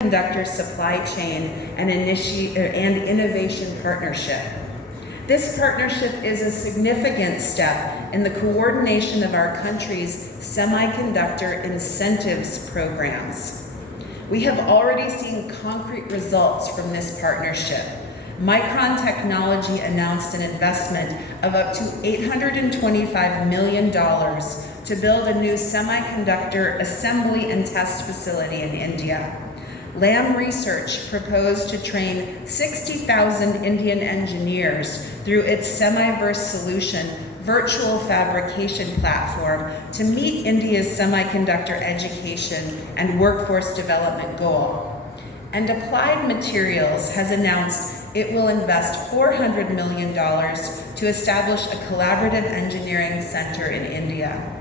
Semiconductor Supply Chain and Innovation Partnership. This partnership is a significant step in the coordination of our country's semiconductor incentives programs. We have already seen concrete results from this partnership. Micron Technology announced an investment of up to $825 million to build a new semiconductor assembly and test facility in India. Lam Research proposed to train 60,000 Indian engineers through its Semiverse solution virtual fabrication platform to meet India's semiconductor education and workforce development goal. And Applied Materials has announced it will invest $400 million to establish a collaborative engineering center in India.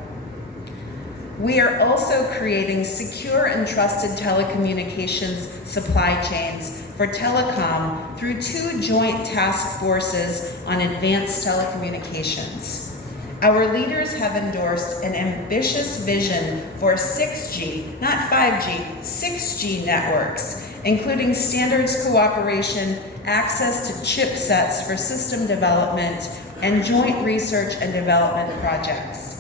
We are also creating secure and trusted telecommunications supply chains for telecom through 2 joint task forces on advanced telecommunications. Our leaders have endorsed an ambitious vision for 6G, not 5G, 6G networks, including standards cooperation, access to chipsets for system development, and joint research and development projects.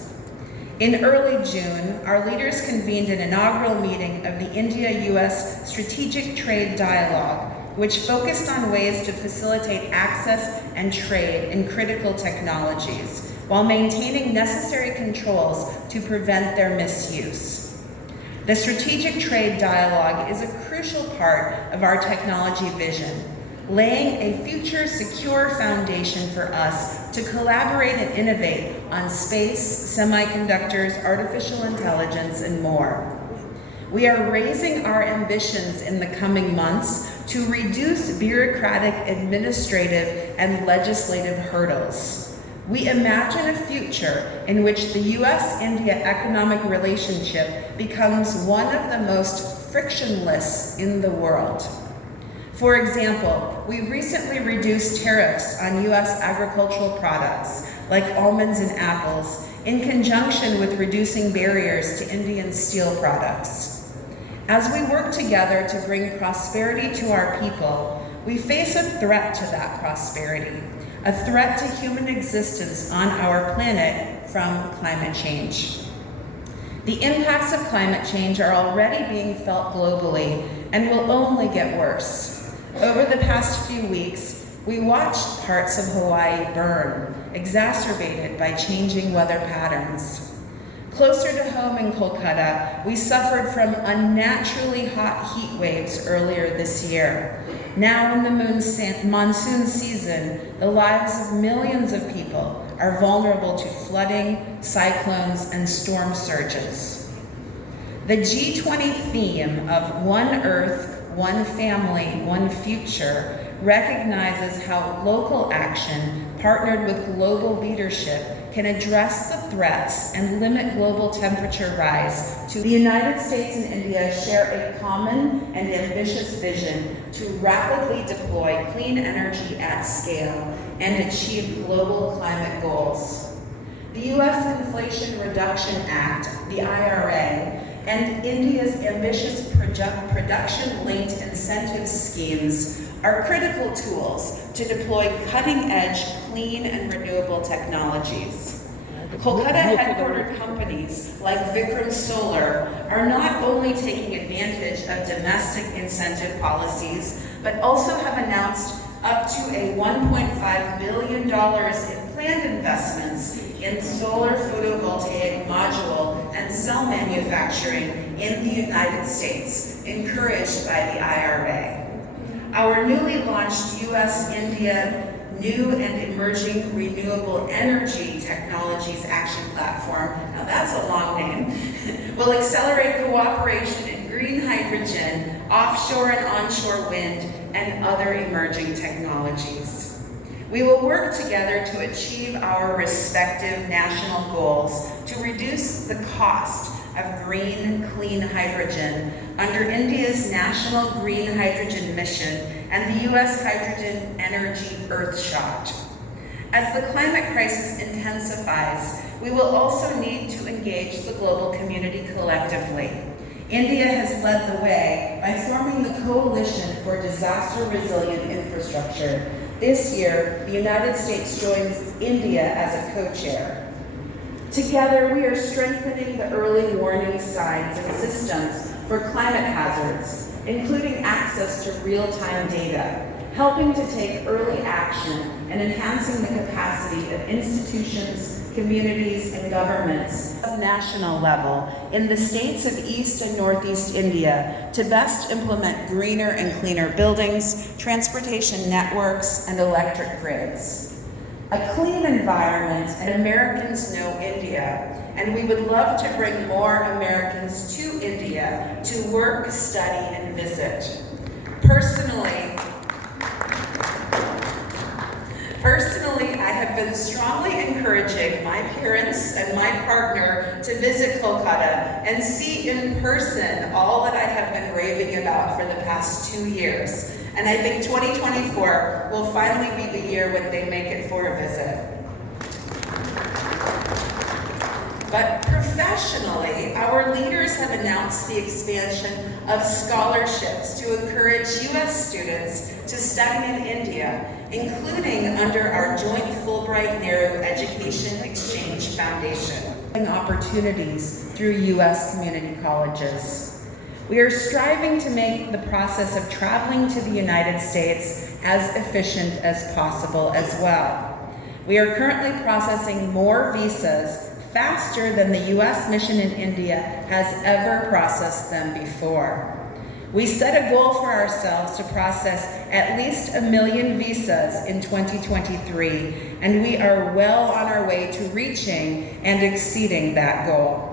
In early June, our leaders convened an inaugural meeting of the India-US Strategic Trade Dialogue, which focused on ways to facilitate access and trade in critical technologies, while maintaining necessary controls to prevent their misuse. The Strategic Trade Dialogue is a crucial part of our technology vision, laying a future secure foundation for us to collaborate and innovate on space, semiconductors, artificial intelligence, and more. We are raising our ambitions in the coming months to reduce bureaucratic, administrative, and legislative hurdles. We imagine a future in which the US-India economic relationship becomes one of the most frictionless in the world. For example, we recently reduced tariffs on US agricultural products, like almonds and apples, in conjunction with reducing barriers to Indian steel products. As we work together to bring prosperity to our people, we face a threat to that prosperity, a threat to human existence on our planet from climate change. The impacts of climate change are already being felt globally and will only get worse. Over the past few weeks, we watched parts of Hawaii burn, exacerbated by changing weather patterns. Closer to home in Kolkata, we suffered from unnaturally hot heat waves earlier this year. Now in the monsoon season, the lives of millions of people are vulnerable to flooding, cyclones, and storm surges. The G20 theme of One Earth, One Family, One Future recognizes how local action, partnered with global leadership, can address the threats and limit global temperature rise. The United States and India share a common and ambitious vision to rapidly deploy clean energy at scale and achieve global climate goals. The U.S. Inflation Reduction Act, the IRA, and India's ambitious production-linked incentive schemes are critical tools to deploy cutting-edge, clean and renewable technologies. Kolkata-headquartered companies like Vikram Solar are not only taking advantage of domestic incentive policies, but also have announced up to a $1.5 billion in planned investments in solar photovoltaic module and cell manufacturing in the United States, encouraged by the IRA. Our newly launched US-India New and Emerging Renewable Energy Technologies Action Platform, now that's a long name, will accelerate cooperation in green hydrogen, offshore and onshore wind, and other emerging technologies. We will work together to achieve our respective national goals to reduce the cost of green, clean hydrogen under India's National Green Hydrogen Mission and the U.S. Hydrogen Energy Earthshot. As the climate crisis intensifies, we will also need to engage the global community collectively. India has led the way by forming the Coalition for Disaster Resilient Infrastructure. This year, the United States joins India as a co-chair. Together, we are strengthening the early warning signs and systems for climate hazards, including access to real-time data, helping to take early action and enhancing the capacity of institutions, communities, and governments at the national level in the states of East and Northeast India to best implement greener and cleaner buildings, transportation networks, and electric grids. A clean environment, and Americans know India, and we would love to bring more Americans to India to work, study, and visit. Personally, I have been strongly encouraging my parents and my partner to visit Kolkata and see in person all that I have been raving about for the past 2 years. And I think 2024 will finally be the year when they make it for a visit. But professionally, our leaders have announced the expansion of scholarships to encourage U.S. students to study in India, including under our joint Fulbright-Nehru Education Exchange Foundation. Opportunities through U.S. community colleges. We are striving to make the process of traveling to the United States as efficient as possible as well. We are currently processing more visas faster than the U.S. mission in India has ever processed them before. We set a goal for ourselves to process at least 1 million visas in 2023, and we are well on our way to reaching and exceeding that goal.